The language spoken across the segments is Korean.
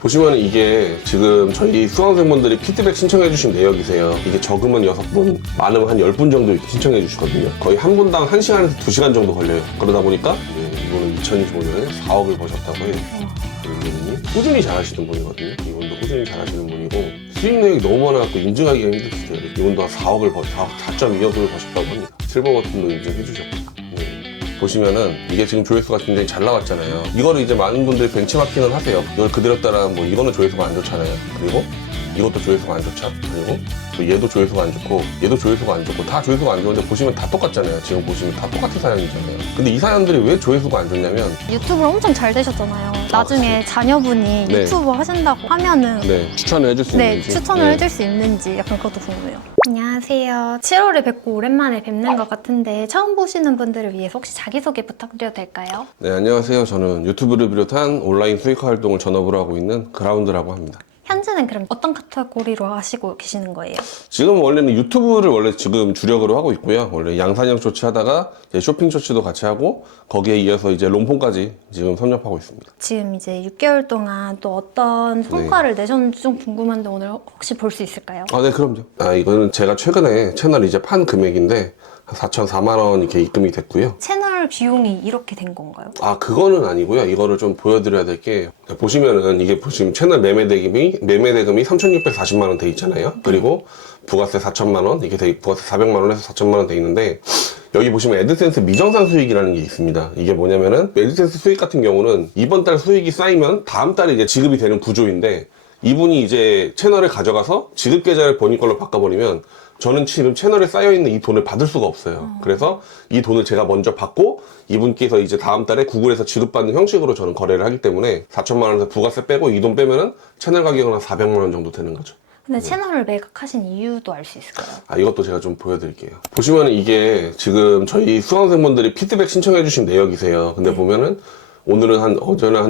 보시면 이게 지금 저희 수강생분들이 피드백 신청해주신 내역이세요. 이게 적으면 6분, 많으면 한 10분 정도 이렇게 신청해주시거든요. 거의 한 분당 1시간에서 2시간 정도 걸려요. 그러다 보니까 이분은 2025년에 4억을 버셨다고 해요. 이분이 꾸준히 잘하시는 분이거든요. 이분도 꾸준히 잘하시는 분이고 수익 내역이 너무 많아갖고 인증하기가 힘드시대요. 이분도 한 4.2억을 버셨다고 합니다. 실버 버튼도 인증해주셨고. 보시면은 이게 지금 조회수가 굉장히 잘 나왔잖아요. 이거를 이제 많은 분들이 벤치마킹을 하세요. 이걸 그대로 따라 뭐 이거는 조회수가 안 좋잖아요. 그리고 이것도 조회수가 안 좋죠. 그리고 또 얘도 조회수가 안 좋고 얘도 조회수가 안 좋고 다 조회수가 안 좋은데 보시면 다 똑같잖아요. 지금 보시면 다 똑같은 사연이잖아요. 근데 이 사연들이 왜 조회수가 안 좋냐면 유튜브로 엄청 잘 되셨잖아요. 나중에 자녀분이 네. 유튜버 하신다고 하면은 추천을 해줄 수 네, 있는지 추천을 해줄 수 있는지 약간 그것도 궁금해요. 안녕하세요. 7월에 뵙고 오랜만에 뵙는 것 같은데 처음 보시는 분들을 위해서 혹시 자기소개 부탁드려도 될까요? 네, 안녕하세요. 저는 유튜브를 비롯한 온라인 수익화 활동을 전업으로 하고 있는 그라운드라고 합니다. 현재는 그럼 어떤 카테고리로 하시고 계시는 거예요? 지금 원래는 유튜브를 원래 지금 주력으로 하고 있고요. 원래 양산형 쇼츠 하다가 이제 쇼핑 쇼츠도 같이 하고 거기에 이어서 이제 롱폼까지 지금 섭렵하고 있습니다. 지금 이제 6개월 동안 또 어떤 성과를 내셨는지 좀 궁금한데 오늘 혹시 볼 수 있을까요? 아, 네, 그럼요. 이거는 제가 최근에 채널 이제 판 금액인데 한 4,400,000 원 이렇게 입금이 됐고요. 채널 비용이 이렇게 된 건가요? 그거는 아니고요. 이거를 좀 보여드려야 될 게 보시면은 이게 보시면 채널 매매 대금이 3,640만 원 돼 있잖아요. 그리고 부가세 4천만 원, 이게 부가세 400만 원에서 4천만 원 돼 있는데 여기 보시면 애드센스 미정산 수익이라는 게 있습니다. 이게 뭐냐면은 애드센스 수익 같은 경우는 이번 달 수익이 쌓이면 다음 달에 이제 지급이 되는 구조인데 이분이 이제 채널을 가져가서 지급 계좌를 본인 걸로 바꿔버리면 저는 지금 채널에 쌓여있는 이 돈을 받을 수가 없어요. 그래서 이 돈을 제가 먼저 받고 이분께서 이제 다음 달에 구글에서 지급받는 형식으로 저는 거래를 하기 때문에 4천만 원에서 부가세 빼고 이 돈 빼면은 채널 가격은 한 400만 원 정도 되는 거죠. 근데 채널을 매각하신 이유도 알 수 있을까요? 이것도 제가 좀 보여드릴게요. 보시면은 이게 지금 저희 수강생분들이 피드백 신청해주신 내역이세요. 근데 보면은 어제는 한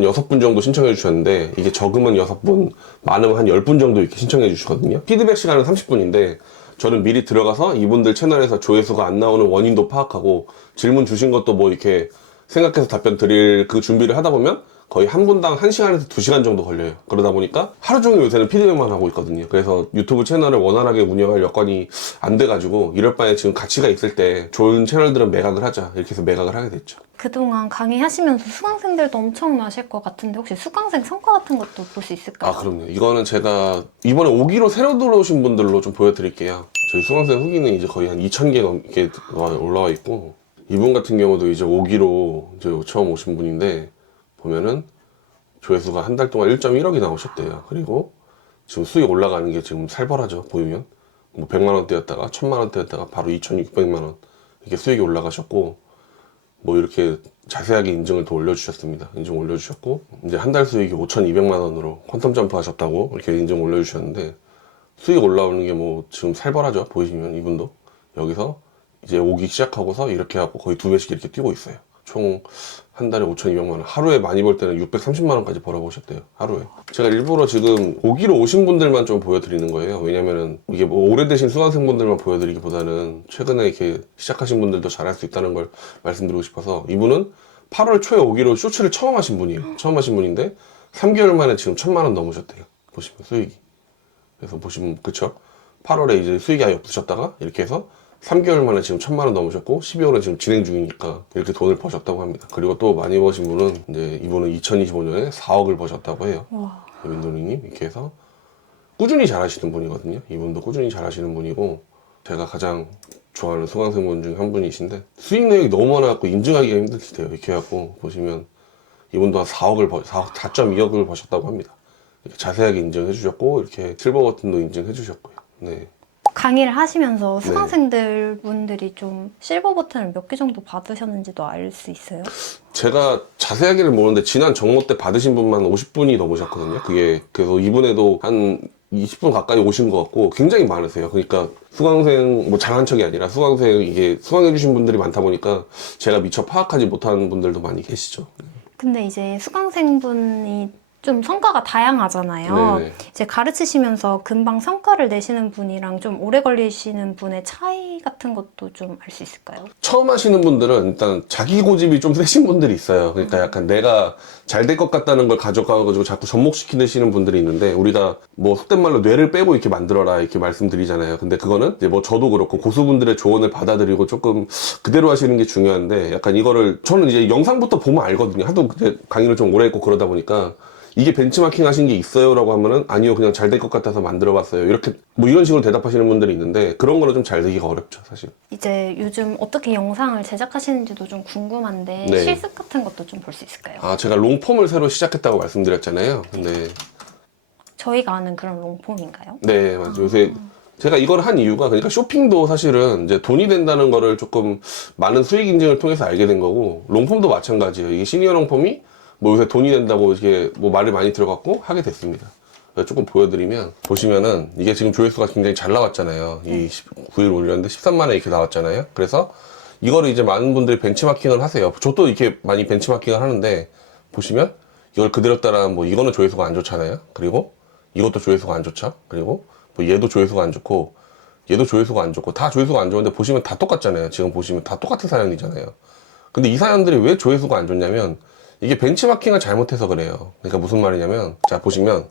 6분 정도 신청해 주셨는데 이게 적으면 6분, 많으면 한 10분 정도 이렇게 신청해 주시거든요. 피드백 시간은 30분인데 저는 미리 들어가서 이분들 채널에서 조회수가 안 나오는 원인도 파악하고 질문 주신 것도 뭐 이렇게 생각해서 답변 드릴 그 준비를 하다 보면 거의 한 분당 1시간에서 2시간 정도 걸려요. 그러다 보니까 하루 종일 요새는 피드백만 하고 있거든요. 그래서 유튜브 채널을 원활하게 운영할 여건이 안 돼가지고 이럴 바에 지금 가치가 있을 때 좋은 채널들은 매각을 하자 이렇게 해서 매각을 하게 됐죠. 그동안 강의하시면서 수강생들도 엄청 많으실 것 같은데 혹시 수강생 성과 같은 것도 볼 수 있을까요? 그럼요. 이거는 제가 이번에 5기로 새로 들어오신 분들로 좀 보여드릴게요. 저희 수강생 후기는 이제 거의 한 2,000개 넘게 올라와 있고 이분 같은 경우도 이제 5기로 이제 처음 오신 분인데 보면은 조회수가 한 달 동안 1.1억이 나오셨대요. 그리고 지금 수익 올라가는 게 지금 살벌하죠. 보이면 뭐 100만 원대였다가 1,000만 원대였다가 바로 2,600만 원 이렇게 수익이 올라가셨고 뭐 이렇게 자세하게 인증을 더 올려주셨습니다. 인증 올려주셨고 이제 한 달 수익이 5,200만 원으로 퀀텀 점프 하셨다고 이렇게 인증 올려주셨는데 수익 올라오는 게 뭐 지금 살벌하죠. 보이시면 이분도 여기서 이제 오기 시작하고서 이렇게 하고 거의 2배씩 이렇게 뛰고 있어요. 총 한 달에 5,200만 원, 하루에 많이 벌 때는 630만 원까지 벌어보셨대요. 하루에. 제가 일부러 지금 5기로 오신 분들만 좀 보여드리는 거예요. 왜냐면은 이게 뭐 오래되신 수강생분들만 보여드리기보다는 최근에 이렇게 시작하신 분들도 잘할 수 있다는 걸 말씀드리고 싶어서 이분은 8월 초에 5기로 쇼츠를 처음 하신 분이에요. 처음 하신 분인데 3개월 만에 지금 1,000만 원 넘으셨대요. 보시면 수익이. 그래서 보시면 그쵸? 8월에 이제 수익이 아예 없으셨다가 이렇게 해서 3개월 만에 지금 1,000만 원 넘으셨고 12월은 지금 진행 중이니까 이렇게 돈을 버셨다고 합니다. 그리고 또 많이 버신 분은 이제 이분은 2025년에 4억을 버셨다고 해요. 민도리님 이렇게 해서 꾸준히 잘하시는 분이거든요. 이분도 꾸준히 잘하시는 분이고 제가 가장 좋아하는 수강생분 중 한 분이신데 수익 내역이 너무 많아갖고 인증하기가 힘드시대요. 이렇게 해갖고 보시면 이분도 한 4.2억을 버셨다고 합니다. 이렇게 자세하게 인증해 주셨고 이렇게 실버 버튼도 인증해 주셨고요. 네. 강의를 하시면서 수강생들 분들이 좀 실버 버튼을 몇 개 정도 받으셨는지도 알 수 있어요? 제가 자세하게는 모르는데 지난 정모 때 받으신 분만 50분이 넘으셨거든요. 그게 그래서 이분에도 한 20분 가까이 오신 것 같고 굉장히 많으세요. 그러니까 수강생 뭐 잘한 척이 아니라 수강생 이게 수강해주신 분들이 많다 보니까 제가 미처 파악하지 못하는 분들도 많이 계시죠. 근데 이제 수강생분이 좀 성과가 다양하잖아요. 네네. 이제 가르치시면서 금방 성과를 내시는 분이랑 좀 오래 걸리시는 분의 차이 같은 것도 좀 알 수 있을까요? 처음 하시는 분들은 일단 자기 고집이 좀 세신 분들이 있어요. 그러니까 약간 내가 잘 될 것 같다는 걸 가져가가지고 자꾸 접목시키시는 분들이 있는데, 우리가 뭐 속된 말로 뇌를 빼고 이렇게 만들어라 이렇게 말씀드리잖아요. 근데 그거는 이제 뭐 저도 그렇고 고수분들의 조언을 받아들이고 조금 그대로 하시는 게 중요한데, 약간 이거를 저는 이제 영상부터 보면 알거든요. 하도 그때 강의를 좀 오래 했고 그러다 보니까 이게 벤치마킹 하신 게 있어요? 라고 하면은 아니요, 그냥 잘 될 것 같아서 만들어 봤어요. 이렇게 뭐 이런 식으로 대답하시는 분들이 있는데, 그런 거는 좀 잘 되기가 어렵죠, 사실. 이제 요즘 어떻게 영상을 제작하시는지도 좀 궁금한데 네. 실습 같은 것도 좀 볼 수 있을까요? 아, 제가 롱폼을 새로 시작했다고 말씀드렸잖아요. 근데 저희가 아는 그런 롱폼인가요? 네, 맞아요. 요새 제가 이걸 한 이유가, 그러니까 쇼핑도 사실은 이제 돈이 된다는 거를 조금 많은 수익 인증을 통해서 알게 된 거고, 롱폼도 마찬가지예요. 이게 시니어 롱폼이 뭐 요새 돈이 된다고 이렇게 뭐 말을 많이 들어갖고 하게 됐습니다. 조금 보여드리면, 보시면은 이게 지금 조회수가 굉장히 잘 나왔잖아요. 이 9일 올렸는데 13만에 이렇게 나왔잖아요. 그래서 이거를 이제 많은 분들이 벤치마킹을 하세요. 저도 이렇게 많이 벤치마킹을 하는데, 보시면 이걸 그대로 따라하면 뭐 이거는 조회수가 안 좋잖아요. 그리고 이것도 조회수가 안 좋죠. 그리고 뭐 얘도 조회수가 안 좋고 얘도 조회수가 안 좋고 다 조회수가 안 좋은데, 보시면 다 똑같잖아요. 지금 보시면 다 똑같은 사연이잖아요. 근데 이 사연들이 왜 조회수가 안 좋냐면, 이게 벤치마킹을 잘못해서 그래요. 그러니까 무슨 말이냐면, 자 보시면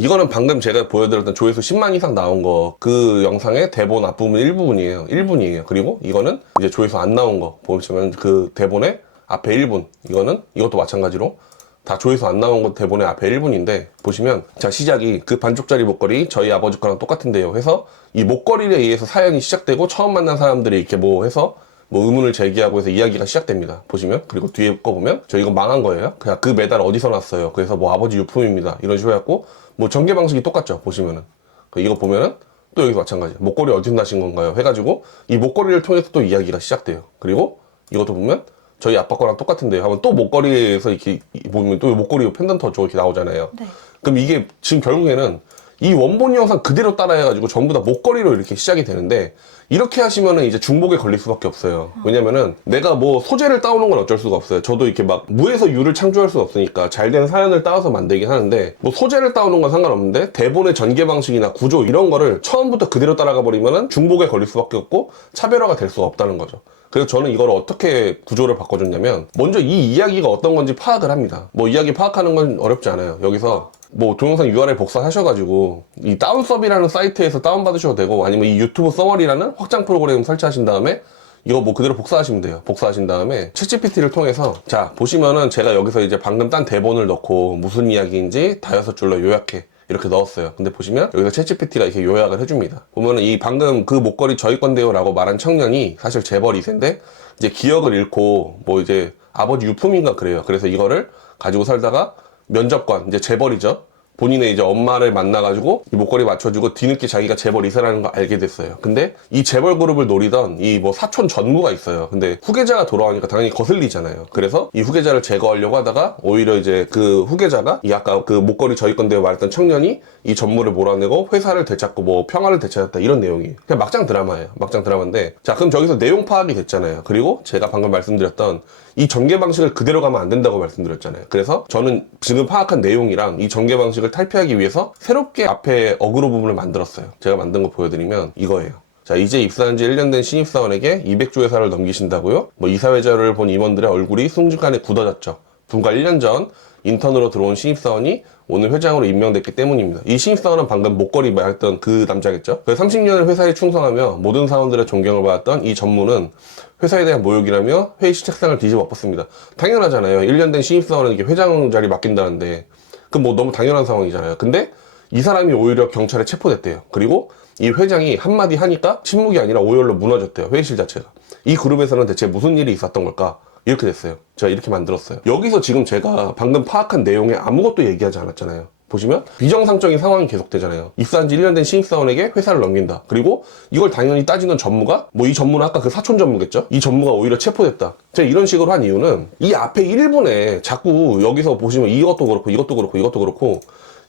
이거는 방금 제가 보여드렸던 조회수 10만 이상 나온 거, 그 영상의 대본 앞부분 일부분이에요. 1분이에요. 그리고 이거는 이제 조회수 안 나온 거 보시면 그 대본의 앞에 1분, 이거는 이것도 마찬가지로 다 조회수 안 나온 거 대본의 앞에 1분인데, 보시면 자 시작이 그 반쪽짜리 목걸이 저희 아버지 거랑 똑같은데요 해서 이 목걸이에 의해서 사연이 시작되고, 처음 만난 사람들이 이렇게 뭐 해서 뭐 의문을 제기하고 해서 이야기가 시작됩니다. 보시면, 그리고 뒤에 거 보면 저 이거 망한 거예요. 그냥 그 메달 어디서 났어요. 그래서 뭐 아버지 유품입니다. 이런 식으로 해갖고 뭐 전개 방식이 똑같죠. 보시면은 이거 보면은 또 여기서 마찬가지, 목걸이 어디서 나신 건가요? 해가지고 이 목걸이를 통해서 또 이야기가 시작돼요. 그리고 이것도 보면 저희 아빠 거랑 똑같은데요 하면 또 목걸이에서 이렇게 보면 또 목걸이 펜던트 어쩌고 이렇게 나오잖아요. 네. 그럼 이게 지금 결국에는 이 원본 영상 그대로 따라해가지고 전부 다 목걸이로 이렇게 시작이 되는데, 이렇게 하시면은 이제 중복에 걸릴 수밖에 없어요. 왜냐면은 내가 뭐 소재를 따오는 건 어쩔 수가 없어요. 저도 이렇게 막 무에서 유를 창조할 수 없으니까 잘 된 사연을 따와서 만들긴 하는데, 뭐 소재를 따오는 건 상관없는데 대본의 전개 방식이나 구조 이런 거를 처음부터 그대로 따라가 버리면은 중복에 걸릴 수밖에 없고 차별화가 될 수가 없다는 거죠. 그래서 저는 이걸 어떻게 구조를 바꿔줬냐면, 먼저 이 이야기가 어떤 건지 파악을 합니다. 뭐 이야기 파악하는 건 어렵지 않아요. 여기서 뭐 동영상 URL 복사하셔가지고 이 다운서비라는 사이트에서 다운받으셔도 되고, 아니면 이 유튜브 서머리라는 확장 프로그램 설치하신 다음에 이거 뭐 그대로 복사하시면 돼요. 복사하신 다음에 챗GPT를 통해서, 자 보시면은 제가 여기서 이제 방금 딴 대본을 넣고 무슨 이야기인지 5줄로 요약해 이렇게 넣었어요. 근데 보시면 여기서 챗GPT가 이렇게 요약을 해줍니다. 보면은 이 방금 그 목걸이 저희 건데요 라고 말한 청년이 사실 재벌 2세인데 이제 기억을 잃고 뭐 이제 아버지 유품인가 그래요. 그래서 이거를 가지고 살다가 면접관, 이제 재벌이죠. 본인의 이제 엄마를 만나가지고 이 목걸이 맞춰주고 뒤늦게 자기가 재벌 2세라는 걸 알게 됐어요. 근데 이 재벌 그룹을 노리던 이 뭐 사촌 전무가 있어요. 근데 후계자가 돌아오니까 당연히 거슬리잖아요. 그래서 이 후계자를 제거하려고 하다가 오히려 이제 그 후계자가 이 아까 그 목걸이 저희 건데요 말했던 청년이 이 전무를 몰아내고 회사를 되찾고 뭐 평화를 되찾았다, 이런 내용이에요. 그냥 막장 드라마예요. 막장 드라마인데, 자 그럼 저기서 내용 파악이 됐잖아요. 그리고 제가 방금 말씀드렸던 이 전개 방식을 그대로 가면 안 된다고 말씀드렸잖아요. 그래서 저는 지금 파악한 내용이랑 이 전개 방식을 탈피하기 위해서 새롭게 앞에 어그로 부분을 만들었어요. 제가 만든 거 보여드리면 이거예요. 자 이제 입사한 지 1년 된 신입사원에게 200조 회사를 넘기신다고요? 뭐 이사회자료를 본 임원들의 얼굴이 순식간에 굳어졌죠. 불과 1년 전 인턴으로 들어온 신입사원이 오늘 회장으로 임명됐기 때문입니다. 이 신입사원은 방금 목걸이 말했던 그 남자겠죠. 30년을 회사에 충성하며 모든 사원들의 존경을 받았던 이 전무는 회사에 대한 모욕이라며 회의실 책상을 뒤집어 엎었습니다. 당연하잖아요. 1년 된 신입사원에게 회장 자리 맡긴다는데 그럼 뭐 너무 당연한 상황이잖아요. 근데 이 사람이 오히려 경찰에 체포됐대요. 그리고 이 회장이 한마디 하니까 침묵이 아니라 오열로 무너졌대요. 회의실 자체가. 이 그룹에서는 대체 무슨 일이 있었던 걸까? 이렇게 됐어요. 제가 이렇게 만들었어요. 여기서 지금 제가 방금 파악한 내용에 아무것도 얘기하지 않았잖아요. 보시면 비정상적인 상황이 계속되잖아요. 입사한 지 1년 된 신입사원에게 회사를 넘긴다. 그리고 이걸 당연히 따지는 전무가, 뭐 이 전무는 아까 그 사촌 전무겠죠? 이 전무가 오히려 체포됐다. 제가 이런 식으로 한 이유는 이 앞에 1분에 자꾸 여기서 보시면 이것도 그렇고 이것도 그렇고 이것도 그렇고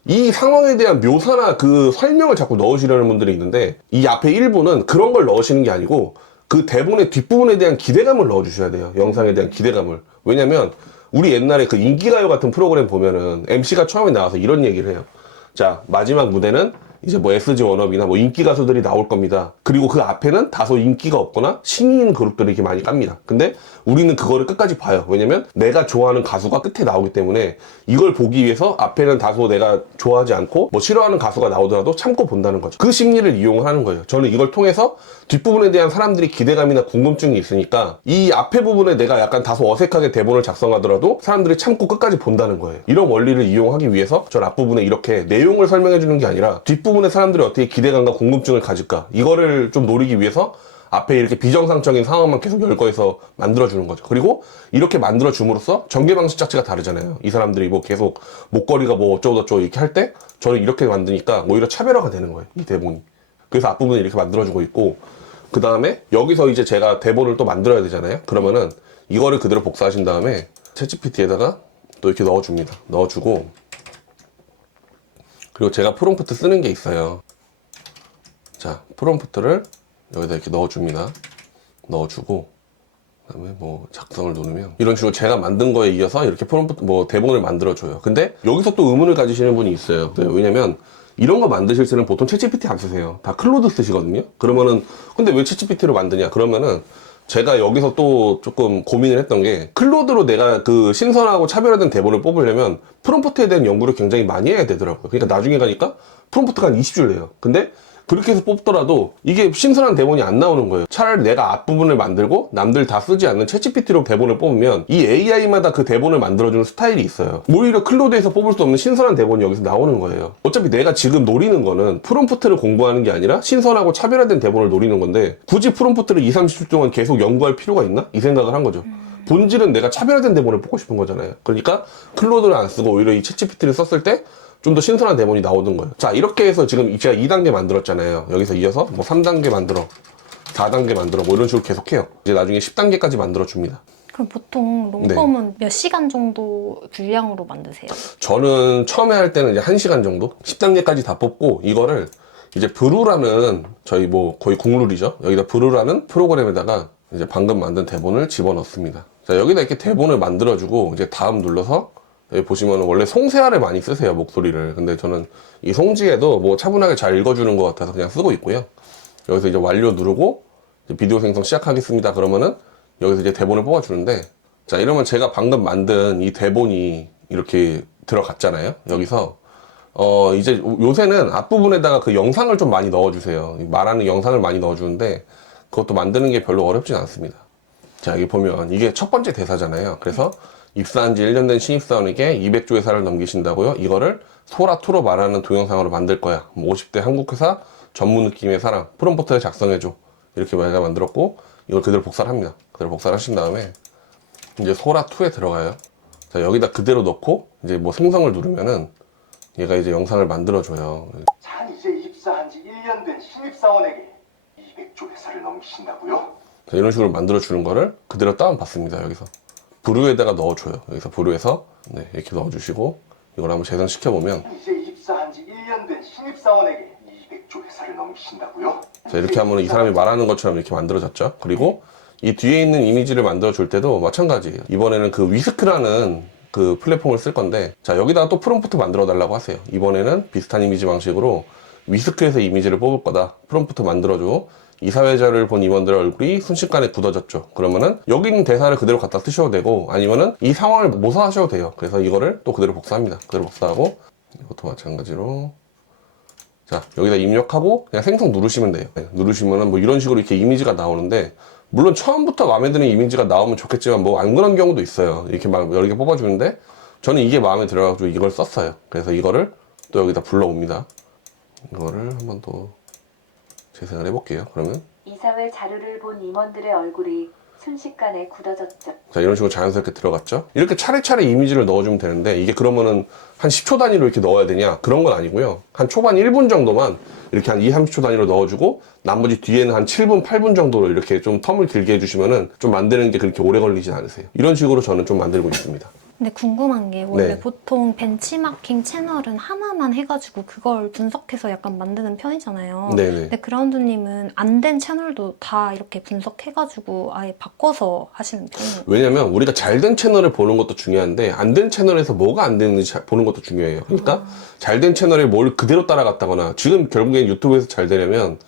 이 상황에 대한 묘사나 그 설명을 자꾸 넣으시려는 분들이 있는데, 이 앞에 1분은 그런 걸 넣으시는 게 아니고 그 대본의 뒷부분에 대한 기대감을 넣어주셔야 돼요. 영상에 대한 기대감을. 왜냐면 우리 옛날에 그 인기가요 같은 프로그램 보면은 MC가 처음에 나와서 이런 얘기를 해요. 자, 마지막 무대는 이제 뭐 SG 워너비나 뭐 인기 가수들이 나올 겁니다. 그리고 그 앞에는 다소 인기가 없거나 신인 그룹들이 이렇게 많이 깝니다. 근데 우리는 그거를 끝까지 봐요. 왜냐면 내가 좋아하는 가수가 끝에 나오기 때문에 이걸 보기 위해서 앞에는 다소 내가 좋아하지 않고 뭐 싫어하는 가수가 나오더라도 참고 본다는 거죠. 그 심리를 이용하는 거예요. 저는 이걸 통해서 뒷부분에 대한 사람들이 기대감이나 궁금증이 있으니까 이 앞에 부분에 내가 약간 다소 어색하게 대본을 작성하더라도 사람들이 참고 끝까지 본다는 거예요. 이런 원리를 이용하기 위해서 전 앞부분에 이렇게 내용을 설명해 주는 게 아니라 뒷부분에 사람들이 어떻게 기대감과 궁금증을 가질까, 이거를 좀 노리기 위해서 앞에 이렇게 비정상적인 상황만 계속 열거해서 만들어주는 거죠. 그리고 이렇게 만들어줌으로써 전개 방식 자체가 다르잖아요. 이 사람들이 뭐 계속 목걸이가 뭐 어쩌고저쩌고 이렇게 할 때 저는 이렇게 만드니까 오히려 차별화가 되는 거예요, 이 대본이. 그래서 앞부분을 이렇게 만들어주고 있고, 그 다음에 여기서 이제 제가 대본을 또 만들어야 되잖아요. 그러면은 이거를 그대로 복사하신 다음에 챗GPT에다가 또 이렇게 넣어줍니다. 넣어주고, 그리고 제가 프롬프트 쓰는 게 있어요. 자, 프롬프트를 여기다 이렇게 넣어줍니다. 넣어주고, 그 다음에 뭐 작성을 누르면 이런 식으로 제가 만든 거에 이어서 이렇게 프롬프트 뭐 대본을 만들어줘요. 근데 여기서 또 의문을 가지시는 분이 있어요. 왜냐면 이런 거 만드실 때는 보통 챗GPT 안 쓰세요. 다 클로드 쓰시거든요. 그러면은 근데 왜 챗GPT로 만드냐? 그러면은 제가 여기서 또 조금 고민을 했던 게, 클로드로 내가 그 신선하고 차별화된 대본을 뽑으려면 프롬프트에 대한 연구를 굉장히 많이 해야 되더라고요. 그러니까 나중에 가니까 프롬프트가 한 20줄 내요. 근데 그렇게 해서 뽑더라도 이게 신선한 대본이 안 나오는 거예요. 차라리 내가 앞부분을 만들고 남들 다 쓰지 않는 챗GPT로 대본을 뽑으면 이 AI마다 그 대본을 만들어주는 스타일이 있어요. 오히려 클로드에서 뽑을 수 없는 신선한 대본이 여기서 나오는 거예요. 어차피 내가 지금 노리는 거는 프롬프트를 공부하는 게 아니라 신선하고 차별화된 대본을 노리는 건데, 굳이 프롬프트를 2, 30줄 동안 계속 연구할 필요가 있나? 이 생각을 한 거죠. 본질은 내가 차별화된 대본을 뽑고 싶은 거잖아요. 그러니까 클로드를 안 쓰고 오히려 이 챗GPT를 썼을 때 좀 더 신선한 대본이 나오는 거예요. 자, 이렇게 해서 지금 제가 2단계 만들었잖아요. 여기서 이어서 뭐 3단계 만들어, 4단계 만들어, 뭐 이런 식으로 계속해요. 이제 나중에 10단계까지 만들어 줍니다. 그럼 보통 롱폼은 몇 시간 정도 분량으로 만드세요? 저는 처음에 할 때는 이제 1시간 정도? 10단계까지 다 뽑고, 이거를 이제 브루라는 저희 뭐 거의 국룰이죠. 여기다 브루라는 프로그램에다가 이제 방금 만든 대본을 집어넣습니다. 자, 여기다 이렇게 대본을 만들어주고 이제 다음 눌러서, 여기 보시면 원래 송세아를 많이 쓰세요, 목소리를. 근데 저는 이 송지에도 뭐 차분하게 잘 읽어주는 것 같아서 그냥 쓰고 있고요. 여기서 이제 완료 누르고 이제 비디오 생성 시작하겠습니다. 그러면은 여기서 이제 대본을 뽑아주는데, 자, 이러면 제가 방금 만든 이 대본이 이렇게 들어갔잖아요. 여기서 이제 요새는 앞부분에다가 그 영상을 좀 많이 넣어주세요. 말하는 영상을 많이 넣어주는데 그것도 만드는 게 별로 어렵진 않습니다. 자, 여기 보면 이게 첫 번째 대사잖아요. 그래서 입사한 지 1년 된 신입사원에게 200조 회사를 넘기신다고요? 이거를 소라2로 말하는 동영상으로 만들 거야. 50대 한국 회사 전문 느낌의 사람, 프롬프트에 작성해줘. 이렇게 제가 만들었고, 이걸 그대로 복사를 합니다. 그대로 복사를 하신 다음에 이제 소라2에 들어가요. 자, 여기다 그대로 넣고 이제 뭐 생성을 누르면은 얘가 이제 영상을 만들어줘요. 자, 이제 입사한 지 1년 된 신입사원에게 200조 회사를 넘기신다고요? 자, 이런 식으로 만들어주는 거를 그대로 다운받습니다. 여기서 브루에다가 넣어줘요. 여기서 브루에서 이렇게 넣어주시고, 이걸 한번 재생시켜보면, 이제 입사한 지 1년 된 신입사원에게 200조 회사를 넘기신다고요? 자, 이렇게 하면 이 사람이 말하는 것처럼 이렇게 만들어졌죠. 그리고 이 뒤에 있는 이미지를 만들어줄 때도 마찬가지예요. 이번에는 그 위스크라는 그 플랫폼을 쓸 건데, 자, 여기다가 또 프롬프트 만들어 달라고 하세요. 이번에는 비슷한 이미지 방식으로 위스크에서 이미지를 뽑을 거다. 프롬프트 만들어줘. 이 사회자를 본 임원들의 얼굴이 순식간에 굳어졌죠. 그러면은 여기 있는 대사를 그대로 갖다 쓰셔도 되고, 아니면은 이 상황을 모사하셔도 돼요. 그래서 이거를 또 그대로 복사합니다. 그대로 복사하고, 이것도 마찬가지로, 자, 여기다 입력하고 그냥 생성 누르시면 돼요. 누르시면은 뭐 이런 식으로 이렇게 이미지가 나오는데, 물론 처음부터 마음에 드는 이미지가 나오면 좋겠지만 뭐 안 그런 경우도 있어요. 이렇게 막 여러 개 뽑아주는데 저는 이게 마음에 들어가지고 이걸 썼어요. 그래서 이거를 또 여기다 불러옵니다. 이거를 한번 더 재생을 해볼게요. 그러면 이사회 자료를 본 임원들의 얼굴이 순식간에 굳어졌죠. 자, 이런 식으로 자연스럽게 들어갔죠. 이렇게 차례차례 이미지를 넣어주면 되는데, 이게 그러면은 한 10초 단위로 이렇게 넣어야 되냐? 그런 건 아니고요. 한 초반 1분 정도만 이렇게 한 2, 30초 단위로 넣어주고, 나머지 뒤에는 한 7분, 8분 정도로 이렇게 좀 텀을 길게 해주시면은 좀 만드는 게 그렇게 오래 걸리진 않으세요. 이런 식으로 저는 좀 만들고 있습니다. 근데 궁금한 게 원래 네. 보통 벤치마킹 채널은 하나만 해가지고 그걸 분석해서 약간 만드는 편이잖아요. 네네. 근데 그라운드님은 안 된 채널도 다 이렇게 분석해가지고 아예 바꿔서 하시는 편이에요. 왜냐면 우리가 잘 된 채널을 보는 것도 중요한데 안 된 채널에서 뭐가 안 되는지 보는 것도 중요해요. 그러니까 잘 된 채널에 뭘 그대로 따라갔다거나 지금 결국엔 유튜브에서 잘 되려면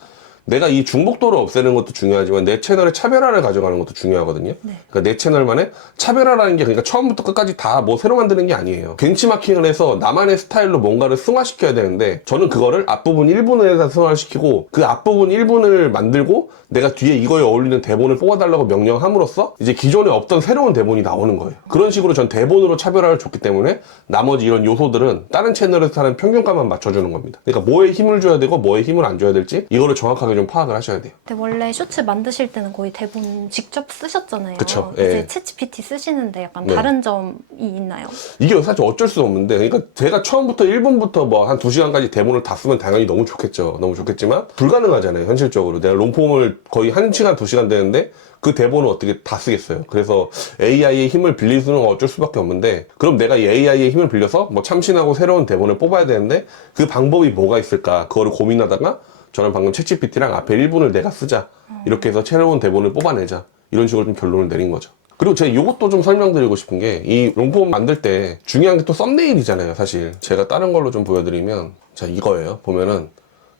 내가 이 중복도를 없애는 것도 중요하지만 내 채널의 차별화를 가져가는 것도 중요하거든요. 네. 그러니까 내 채널만의 차별화라는 게 그러니까 처음부터 끝까지 다 뭐 새로 만드는 게 아니에요. 벤치마킹을 해서 나만의 스타일로 뭔가를 승화시켜야 되는데 저는 그거를 앞부분 1분에서 승화시키고 그 앞부분 1분을 만들고 내가 뒤에 이거에 어울리는 대본을 뽑아달라고 명령함으로써 이제 기존에 없던 새로운 대본이 나오는 거예요. 그런 식으로 전 대본으로 차별화를 줬기 때문에 나머지 이런 요소들은 다른 채널에서 하는 평균값만 맞춰주는 겁니다. 그러니까 뭐에 힘을 줘야 되고 뭐에 힘을 안 줘야 될지 이거를 정확하게 좀 파악을 하셔야 돼요. 근데 원래 쇼츠 만드실 때는 거의 대본 직접 쓰셨잖아요. 그쵸, 이제 예. 챗GPT 쓰시는데 약간 네. 다른 점이 있나요? 이게 사실 어쩔 수 없는데 그러니까 제가 처음부터 1분부터 뭐 한 2시간까지 대본을 다 쓰면 당연히 너무 좋겠죠. 너무 좋겠지만 불가능하잖아요. 현실적으로 내가 롱폼을 거의 1시간 2시간 되는데 그 대본을 어떻게 다 쓰겠어요. 그래서 AI의 힘을 빌릴 수는 어쩔 수밖에 없는데 그럼 내가 이 AI의 힘을 빌려서 뭐 참신하고 새로운 대본을 뽑아야 되는데 그 방법이 뭐가 있을까 그거를 고민하다가 저는 방금 챗GPT랑 앞에 1분을 내가 쓰자 이렇게 해서 새로운 대본을 뽑아내자 이런 식으로 좀 결론을 내린 거죠. 그리고 제가 이것도 좀 설명드리고 싶은 게 이 롱폼 만들 때 중요한 게 또 썸네일이잖아요. 사실 제가 다른 걸로 좀 보여드리면 자 이거예요. 보면은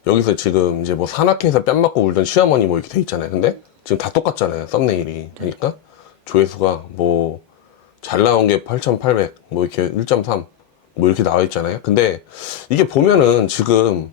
여기서 지금 이제 뭐 산악회에서 뺨 맞고 울던 시어머니 뭐 이렇게 돼 있잖아요. 근데 지금 다 똑같잖아요. 썸네일이. 그러니까 조회수가 뭐 잘 나온 게 8,800, 뭐 이렇게 1.3, 뭐 이렇게 나와 있잖아요. 근데 이게 보면은 지금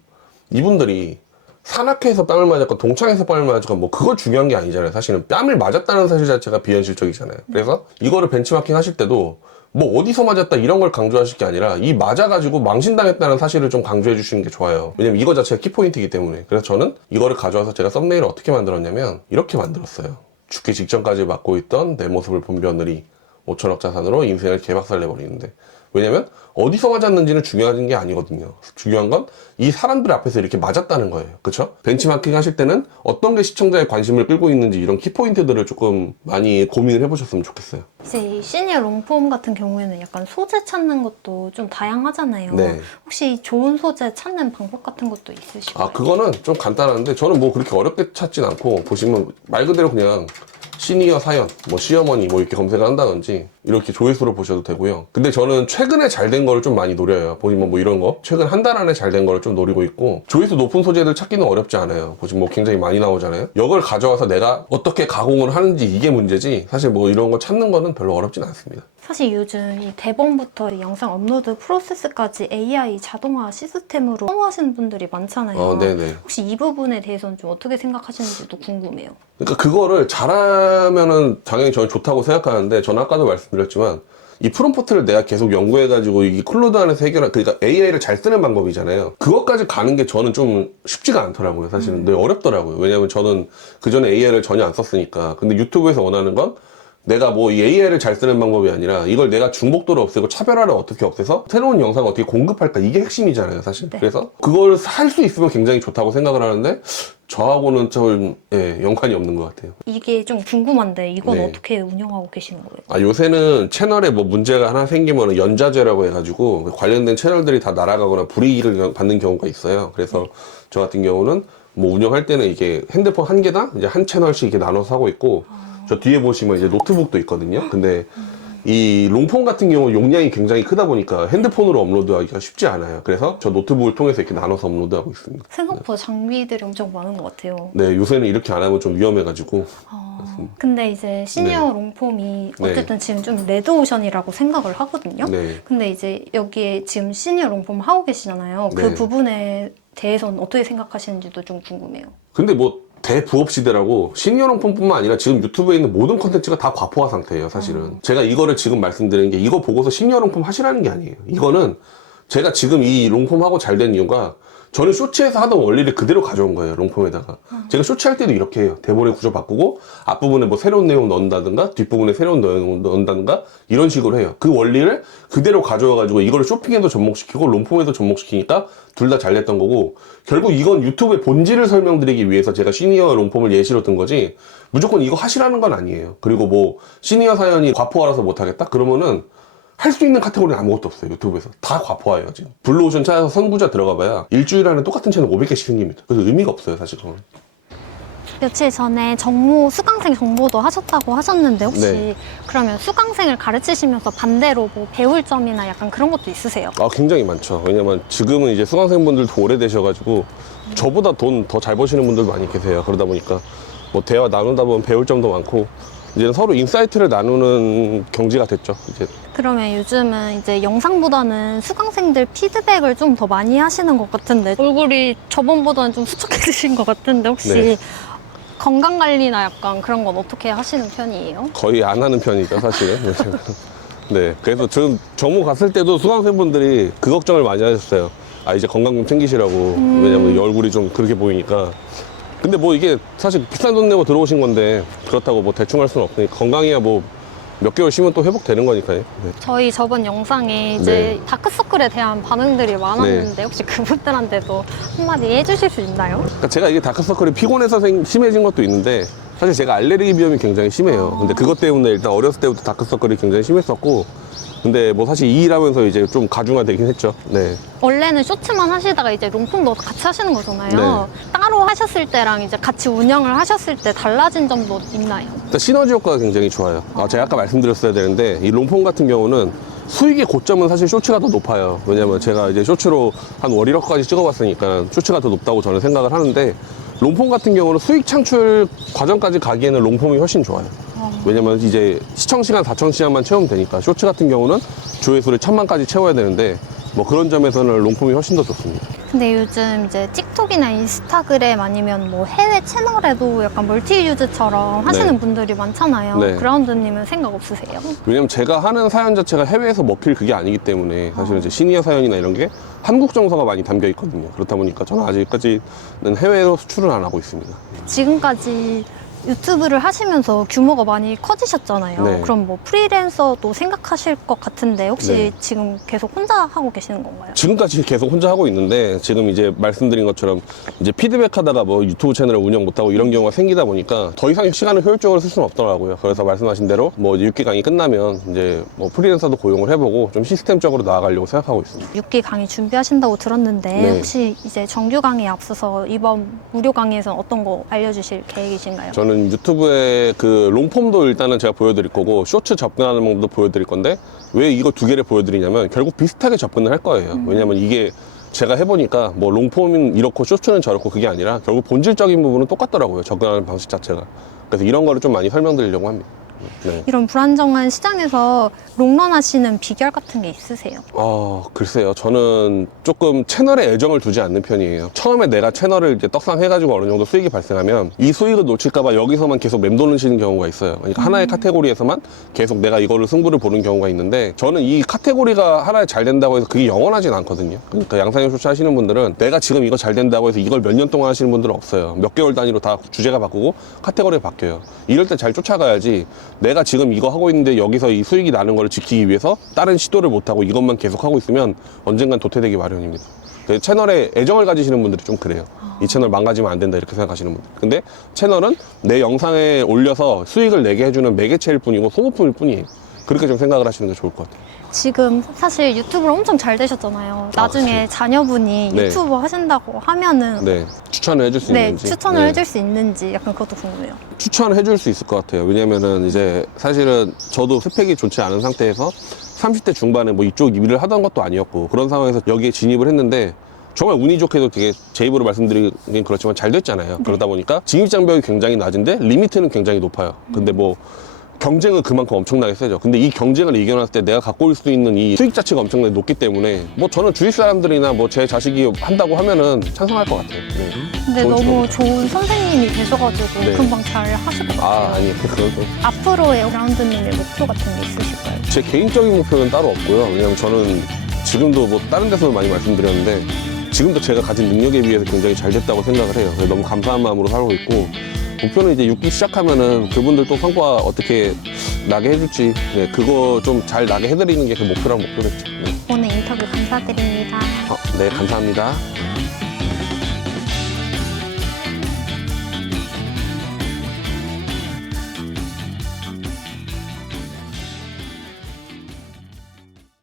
이분들이 산악회에서 뺨을 맞았고 동창에서 뺨을 맞았고 뭐 그거 중요한 게 아니잖아요. 사실은 뺨을 맞았다는 사실 자체가 비현실적이잖아요. 그래서 이거를 벤치마킹 하실 때도 뭐 어디서 맞았다 이런 걸 강조하실 게 아니라 이 맞아가지고 망신당했다는 사실을 좀 강조해 주시는 게 좋아요. 왜냐면 이거 자체가 키포인트이기 때문에. 그래서 저는 이거를 가져와서 제가 썸네일을 어떻게 만들었냐면 이렇게 만들었어요. 죽기 직전까지 맡고 있던 내 모습을 본 며느리 5천억 자산으로 인생을 개박살 내버리는데 왜냐면 어디서 맞았는지는 중요한 게 아니거든요. 중요한 건 이 사람들 앞에서 이렇게 맞았다는 거예요. 그쵸? 벤치마킹 하실 때는 어떤 게 시청자의 관심을 끌고 있는지 이런 키포인트들을 조금 많이 고민을 해보셨으면 좋겠어요. 이제 이 시니어 롱폼 같은 경우에는 약간 소재 찾는 것도 좀 다양하잖아요. 네. 혹시 좋은 소재 찾는 방법 같은 것도 있으실까요? 아 그거는 좀 간단한데 저는 뭐 그렇게 어렵게 찾진 않고 보시면 말 그대로 그냥 시니어 사연, 뭐 시어머니 뭐 이렇게 검색을 한다든지 이렇게 조회수로 보셔도 되고요. 근데 저는 최근에 잘 된 거를 좀 많이 노려요. 보시면 뭐 이런 거 최근 한 달 안에 잘 된 거를 좀 노리고 있고 조회수 높은 소재들 찾기는 어렵지 않아요. 보시면 뭐 굉장히 많이 나오잖아요. 이걸 가져와서 내가 어떻게 가공을 하는지 이게 문제지 사실 뭐 이런 거 찾는 거는 별로 어렵진 않습니다. 사실 요즘 이 대본부터 영상 업로드 프로세스까지 AI 자동화 시스템으로 사용하시는 분들이 많잖아요. 네네. 혹시 이 부분에 대해서는 좀 어떻게 생각하시는지도 궁금해요. 그러니까 그거를 잘하면은 당연히 저는 좋다고 생각하는데 저는 아까도 말씀드렸지만 이 프롬프트를 내가 계속 연구해가지고 이 클로드 안에서 그러니까 AI를 잘 쓰는 방법이잖아요. 그것까지 가는 게 저는 좀 쉽지가 않더라고요. 사실은. 근데 어렵더라고요. 왜냐면 저는 그전에 AI를 전혀 안 썼으니까. 근데 유튜브에서 원하는 건 내가 뭐 이 AI를 잘 쓰는 방법이 아니라 이걸 내가 중복도를 없애고 차별화를 어떻게 없애서 새로운 영상을 어떻게 공급할까 이게 핵심이잖아요 사실. 네. 그래서 그걸 할 수 있으면 굉장히 좋다고 생각을 하는데 저하고는 좀 연관이 없는 것 같아요. 이게 좀 궁금한데 이건 네. 어떻게 운영하고 계시는 거예요? 아, 요새는 채널에 뭐 문제가 하나 생기면 연자제라고 해가지고 관련된 채널들이 다 날아가거나 불이익을 받는 경우가 있어요. 그래서 저 같은 경우는 뭐 운영할 때는 이게 핸드폰 한 개당 이제 한 채널씩 이렇게 나눠서 하고 있고 저 뒤에 보시면 이제 노트북도 있거든요. 근데 이 롱폼 같은 경우 용량이 굉장히 크다 보니까 핸드폰으로 업로드하기가 쉽지 않아요. 그래서 저 노트북을 통해서 이렇게 나눠서 업로드하고 있습니다. 생각보다 장비들이 엄청 많은 것 같아요. 네, 요새는 이렇게 안 하면 좀 위험해가지고. 근데 이제 시니어 롱폼이 어쨌든 지금 좀 레드오션이라고 생각을 하거든요. 네. 근데 이제 여기에 지금 시니어 롱폼 하고 계시잖아요. 그 네. 부분에 대해서는 어떻게 생각하시는지도 좀 궁금해요. 근데 뭐 대부업 시대라고 시니어롱폼뿐만 아니라 지금 유튜브에 있는 모든 콘텐츠가 다 과포화 상태예요 사실은. 제가 이거를 지금 말씀드리는 게 이거 보고서 시니어롱폼 하시라는 게 아니에요. 이거는 제가 지금 이 롱폼 하고 잘 된 이유가 저는 쇼츠에서 하던 원리를 그대로 가져온 거예요 롱폼에다가. 제가 쇼츠 할 때도 이렇게 해요. 대본의 구조 바꾸고 앞부분에 뭐 새로운 내용 넣는다든가 뒷부분에 새로운 내용 넣는다든가 이런 식으로 해요. 그 원리를 그대로 가져와가지고 이거를 쇼핑에도 접목시키고 롱폼에도 접목시키니까 둘 다 잘 됐던 거고 결국 이건 유튜브의 본질을 설명드리기 위해서 제가 시니어 롱폼을 예시로 든 거지 무조건 이거 하시라는 건 아니에요. 그리고 뭐 시니어 사연이 과포화라서 못하겠다? 그러면은 할 수 있는 카테고리는 아무것도 없어요. 유튜브에서 다 과포화예요 지금. 블루오션 찾아서 선구자 들어가봐야 일주일 안에 똑같은 채널 500개씩 생깁니다. 그래서 의미가 없어요 사실 그건. 며칠 전에 정모 수강생 정보도 하셨다고 하셨는데 혹시 네. 그러면 수강생을 가르치시면서 반대로 뭐 배울 점이나 약간 그런 것도 있으세요? 아 굉장히 많죠. 왜냐면 지금은 이제 수강생분들도 오래되셔가지고 저보다 돈 더 잘 버시는 분들 많이 계세요. 그러다 보니까 뭐 대화 나누다 보면 배울 점도 많고 이제는 서로 인사이트를 나누는 경지가 됐죠. 이제 그러면 요즘은 이제 영상보다는 수강생들 피드백을 좀 더 많이 하시는 것 같은데 얼굴이 저번보다는 좀 수척해지신 것 같은데 혹시 네. 건강관리나 약간 그런 건 어떻게 하시는 편이에요? 거의 안 하는 편이죠 사실은. 네, 그래서 전 정모 갔을 때도 수강생분들이 그 걱정을 많이 하셨어요. 아 이제 건강 좀 챙기시라고. 왜냐면 이 얼굴이 좀 그렇게 보이니까. 근데 뭐 이게 사실 비싼 돈 내고 들어오신 건데 그렇다고 뭐 대충 할 수는 없으니까 건강이야 뭐 몇 개월 쉬면 또 회복되는 거니까요. 네. 저희 저번 영상에 이제 네. 다크서클에 대한 반응들이 많았는데 혹시 그분들한테도 한마디 해주실 수 있나요? 그러니까 제가 이게 다크서클이 피곤해서 심해진 것도 있는데 사실 제가 알레르기 비염이 굉장히 심해요. 근데 그것 때문에 일단 어렸을 때부터 다크서클이 굉장히 심했었고 근데 뭐 사실 이 일하면서 이제 좀 가중화되긴 했죠. 네. 원래는 쇼츠만 하시다가 이제 롱폼도 같이 하시는 거잖아요. 네. 따로 하셨을 때랑 이제 같이 운영을 하셨을 때 달라진 점도 있나요? 일단 시너지 효과가 굉장히 좋아요. 제가 아까 말씀드렸어야 되는데 이 롱폼 같은 경우는 수익의 고점은 사실 쇼츠가 더 높아요. 왜냐면 제가 이제 쇼츠로 한 월 1억까지 찍어봤으니까 쇼츠가 더 높다고 저는 생각을 하는데 롱폼 같은 경우는 수익 창출 과정까지 가기에는 롱폼이 훨씬 좋아요. 왜냐면 이제 시청시간 4,000시간만 채우면 되니까 쇼츠 같은 경우는 조회수를 1,000만까지 채워야 되는데 뭐 그런 점에서는 롱폼이 훨씬 더 좋습니다. 근데 요즘 이제 틱톡이나 인스타그램 아니면 뭐 해외 채널에도 약간 멀티 유즈처럼 하시는 네. 분들이 많잖아요. 네. 그라운드님은 생각 없으세요? 왜냐면 제가 하는 사연 자체가 해외에서 먹힐 그게 아니기 때문에 사실은 이제 시니어 사연이나 이런 게 한국 정서가 많이 담겨 있거든요. 그렇다 보니까 저는 아직까지는 해외로 수출을 안 하고 있습니다. 지금까지 유튜브를 하시면서 규모가 많이 커지셨잖아요. 네. 그럼 뭐 프리랜서도 생각하실 것 같은데 혹시 네. 지금 계속 혼자 하고 계시는 건가요? 지금까지 계속 혼자 하고 있는데 지금 이제 말씀드린 것처럼 이제 피드백 하다가 뭐 유튜브 채널을 운영 못하고 이런 경우가 생기다 보니까 더 이상 시간을 효율적으로 쓸 수는 없더라고요. 그래서 말씀하신 대로 뭐 6기 강의 끝나면 이제 뭐 프리랜서도 고용을 해보고 좀 시스템적으로 나아가려고 생각하고 있습니다. 6기 강의 준비하신다고 들었는데 네. 혹시 이제 정규 강의에 앞서서 이번 무료 강의에서는 어떤 거 알려주실 계획이신가요? 저는 유튜브에 그 롱폼도 일단은 제가 보여드릴 거고 쇼츠 접근하는 방법도 보여드릴 건데 왜 이거 두 개를 보여드리냐면 결국 비슷하게 접근을 할 거예요. 왜냐면 이게 제가 해보니까 뭐 롱폼은 이렇고 쇼츠는 저렇고 그게 아니라 결국 본질적인 부분은 똑같더라고요. 접근하는 방식 자체가. 그래서 이런 거를 좀 많이 설명드리려고 합니다. 네. 이런 불안정한 시장에서 롱런 하시는 비결 같은 게 있으세요? 글쎄요. 저는 조금 채널에 애정을 두지 않는 편이에요. 처음에 내가 채널을 이제 떡상해가지고 어느 정도 수익이 발생하면 이 수익을 놓칠까봐 여기서만 계속 맴도는 경우가 있어요. 그러니까 하나의 카테고리에서만 계속 내가 이거를 승부를 보는 경우가 있는데 저는 이 카테고리가 하나에 잘 된다고 해서 그게 영원하진 않거든요. 그러니까 양상형 쇼츠 하시는 분들은 내가 지금 이거 잘 된다고 해서 이걸 몇 년 동안 하시는 분들은 없어요. 몇 개월 단위로 다 주제가 바꾸고 카테고리가 바뀌어요. 이럴 때 잘 쫓아가야지 내가 지금 이거 하고 있는데 여기서 이 수익이 나는 걸 지키기 위해서 다른 시도를 못하고 이것만 계속 하고 있으면 언젠간 도태되기 마련입니다. 채널에 애정을 가지시는 분들이 좀 그래요. 이 채널 망가지면 안 된다 이렇게 생각하시는 분들. 근데 채널은 내 영상에 올려서 수익을 내게 해주는 매개체일 뿐이고 소모품일 뿐이에요. 그렇게 좀 생각을 하시는 게 좋을 것 같아요. 지금 사실 유튜브로 엄청 잘 되셨잖아요. 나중에 그치. 자녀분이 네. 유튜버 하신다고 하면은 네, 추천을 해줄 수 네, 있는지. 추천을 네. 해줄 수 있는지 약간 그것도 궁금해요. 추천을 해줄 수 있을 것 같아요. 왜냐면은 이제 사실은 저도 스펙이 좋지 않은 상태에서 30대 중반에 뭐 이쪽 일을 하던 것도 아니었고 그런 상황에서 여기에 진입을 했는데 정말 운이 좋게도 되게 제 입으로 말씀드리긴 그렇지만 잘 됐잖아요. 그러다 보니까 진입장벽이 굉장히 낮은데 리미트는 굉장히 높아요. 근데 뭐 경쟁은 그만큼 엄청나게 세죠. 근데 이 경쟁을 이겨놨을 때 내가 갖고 올 수 있는 이 수익 자체가 엄청나게 높기 때문에 뭐 저는 주위 사람들이나 뭐 제 자식이 한다고 하면은 찬성할 것 같아요. 네. 근데 좋은 너무 시도입니다. 좋은 선생님이 되셔가지고 네. 금방 잘 하실 것 같아요. 아니 그건 좀 앞으로의 그라운드님의 목표 같은 게 있으실까요? 제 개인적인 목표는 따로 없고요. 왜냐면 저는 지금도 뭐 다른 데서도 많이 말씀드렸는데 지금도 제가 가진 능력에 비해서 굉장히 잘 됐다고 생각을 해요. 그래서 너무 감사한 마음으로 살고 있고 목표는 이제 6기 시작하면은 그분들 또 성과 어떻게 나게 해줄지 네, 그거 좀 잘 나게 해드리는 게 그 목표랑 목표겠죠. 네. 오늘 인터뷰 감사드립니다. 네, 감사합니다.